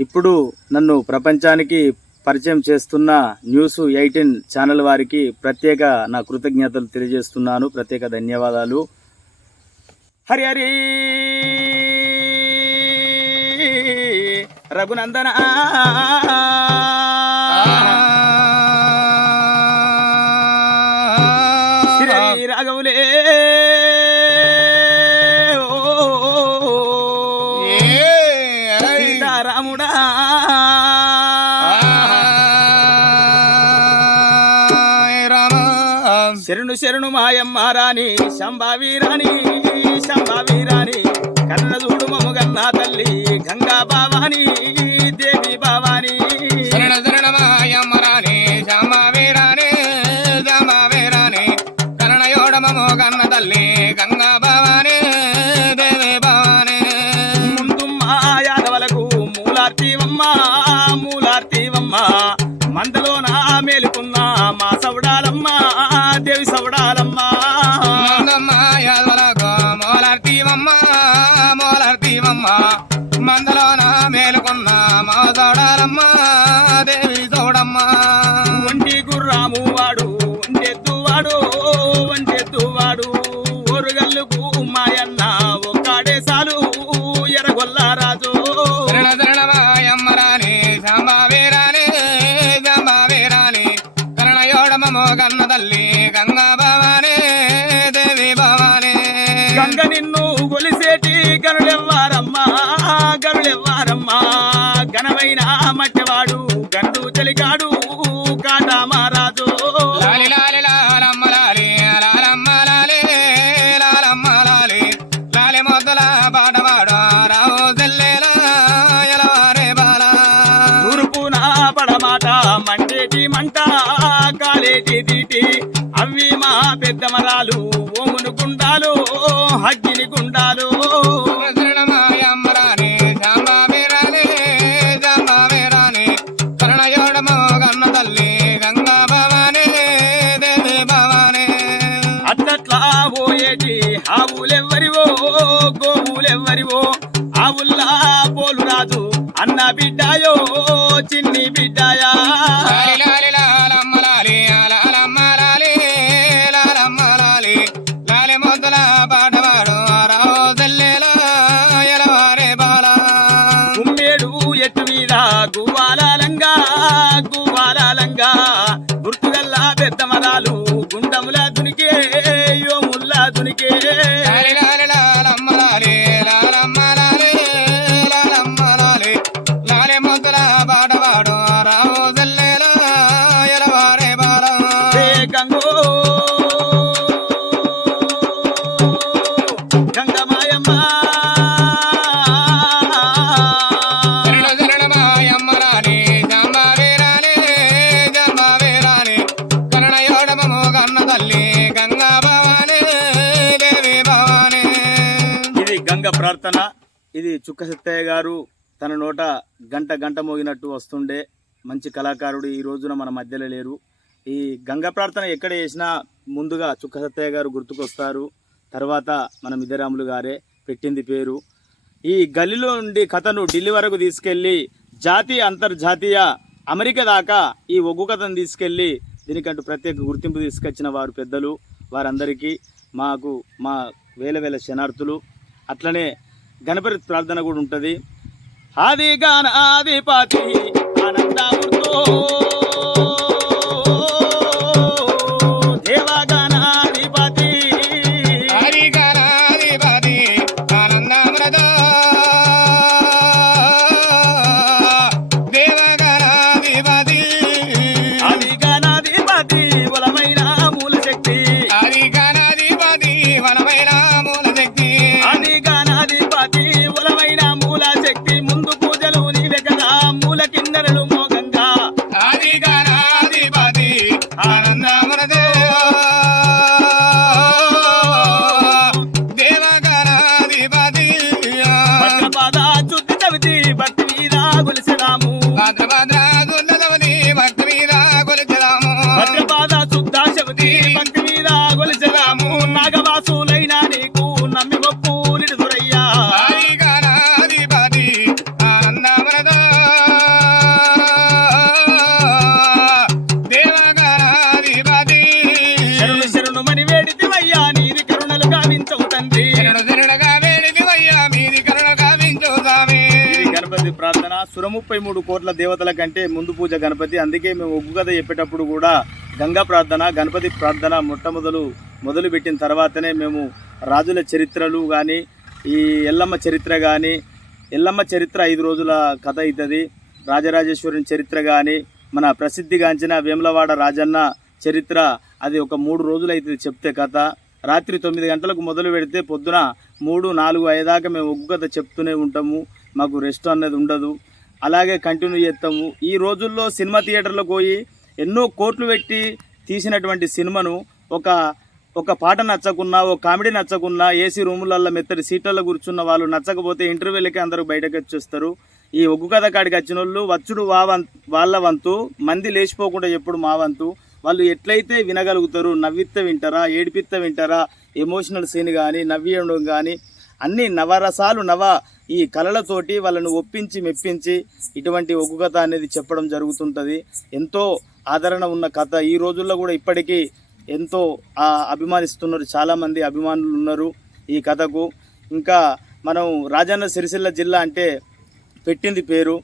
ఇప్పుడు నన్ను ప్రపంచానికి పరిచయం చేస్తున్న న్యూస్ ఎయిటీన్ ఛానల్ వారికి ప్రత్యేక నా కృతజ్ఞతలు తెలియజేస్తున్నాను. ప్రత్యేక ధన్యవాదాలు. హరి హరి! రఘునందన! శరణు శరణు మాయమ్మ రాణి శంభావి రాణి శంభావి రాణి. కన్న చూడు మముగన్న తల్లి గంగా భవాని దేవి భవాని. శరణ శరణమాయమ్మరాని శ్యామావీరాని శ్యామావీరాని కరణయోడమో కన్న తల్లి గంగా భవాని దేవి భవాని. ముందు మా యాదవలకు మూలార్తీవమ్మ మూలార్తీవమ్మ మందలోన మేలుకున్న మా చోడాలమ్మ దేవి చౌడమ్మ. ఒంటి గుర్రాము వాడు ఒంటెత్తు వాడు ఒంటెత్తు వాడు. ఓరుగల్లుకు మాయన్న ఒక్కడే సాలు ఎరగొల్ల రాజు. శరణ శరణమాయమ్మరాని శ్యామావీరాని శ్యామావీరాని కరణయోడమో కన్న తల్లి గంగా భవాని దేవి భవాని. గంగ నిన్ను మండేటి మంట కాలేటి దీటి. అవి మా పెద్ద మరాలు ఓమును గుండాలు హగ్గిని గుండాలు. అట్లట్లా పోయేటి ఆవులెవ్వరివో గోవులెవ్వరివో ఆవుల్లా పోలు రాజు అన్న బిడ్డాయో చిన్ని బిడ్డాయా. గువ్వాలంగా గువ్వాలంగా గుర్తుగల్లా పెద్ద మరాలు గుండముల దునికే యోముల్లా దునికే. ప్రార్థన. ఇది చుక్క సత్తయ్య గారు తన నోట గంట గంట మోగినట్టు వస్తుండే. మంచి కళాకారుడు ఈ రోజున మన మధ్యలో లేరు. ఈ గంగ ప్రార్థన ఎక్కడ చేసినా ముందుగా చుక్క సత్తయ్య గారు గుర్తుకొస్తారు. తర్వాత మన మిద్దరాములు గారే పెట్టింది పేరు. ఈ గల్లీలో నుండి కథను ఢిల్లీ వరకు తీసుకెళ్ళి జాతీయ అంతర్జాతీయ అమెరికా దాకా ఈ ఒగ్గు కథను తీసుకెళ్ళి దీనికంటూ ప్రత్యేక గుర్తింపు తీసుకొచ్చిన వారు పెద్దలు. వారందరికీ మాకు మా వేల వేల శనార్థులు అట్లనే గణపతి ప్రార్థన కూడా ఉంటుంది. ఆది గాన ఆదిపాతి ఆనందామృతో సురముప్పై మూడు కోట్ల దేవతల కంటే ముందు పూజ గణపతి. అందుకే మేము ఒగ్గు కథ చెప్పేటప్పుడు కూడా గంగా ప్రార్థన గణపతి ప్రార్థన మొట్టమొదలు మొదలు పెట్టిన తర్వాతనే మేము రాజుల చరిత్రలు కానీ ఈ ఎల్లమ్మ చరిత్ర కానీ ఎల్లమ్మ చరిత్ర ఐదు రోజుల కథ అవుతుంది రాజరాజేశ్వరుని చరిత్ర కానీ మన ప్రసిద్ధిగాంచిన వేములవాడ రాజన్న చరిత్ర అది ఒక మూడు రోజులు అవుతుంది చెప్తే కథ. రాత్రి తొమ్మిది గంటలకు మొదలు పెడితే పొద్దున మూడు నాలుగు అయ్యేదాకా మేము ఒగ్గు కథ చెప్తూనే ఉంటాము. మాకు రెస్ట్ అన్నది ఉండదు. అలాగే కంటిన్యూ చేస్తాము. ఈ రోజుల్లో సినిమా థియేటర్లకు పోయి ఎన్నో కోట్లు పెట్టి తీసినటువంటి సినిమాను ఒక ఒక పాట నచ్చకున్నా ఒక కామెడీ నచ్చకున్నా ఏసీ రూములలో మెత్తడి సీట్లలో కూర్చున్న వాళ్ళు నచ్చకపోతే ఇంటర్వ్యూలకి అందరూ బయటకు వచ్చేస్తారు ఈ ఒగ్గు కథ కాడికి వచ్చిన వాళ్ళు వచ్చుడు వా వం- వాళ్ళ వంతు మంది లేచిపోకుండా ఎప్పుడు మా వంతు. వాళ్ళు ఎట్లయితే వినగలుగుతారు నవ్విత్త వింటారా ఏడిపిత్త వింటారా ఎమోషనల్ సీన్ కానీ నవ్వియడం కానీ అన్ని నవరసాలు నవ ఈ కళలతోటి వాళ్ళను ఒప్పించి మెప్పించి ఇటువంటి ఒగ్గు కథ అనేది చెప్పడం జరుగుతుంటుంది. ఎంతో ఆదరణ ఉన్న కథ. ఈ రోజుల్లో కూడా ఇప్పటికీ ఎంతో అభిమానిస్తున్నారు. చాలామంది అభిమానులు ఉన్నారు ఈ కథకు. ఇంకా మనం రాజన్న సిరిసిల్ల జిల్లా అంటే పెట్టింది పేరు.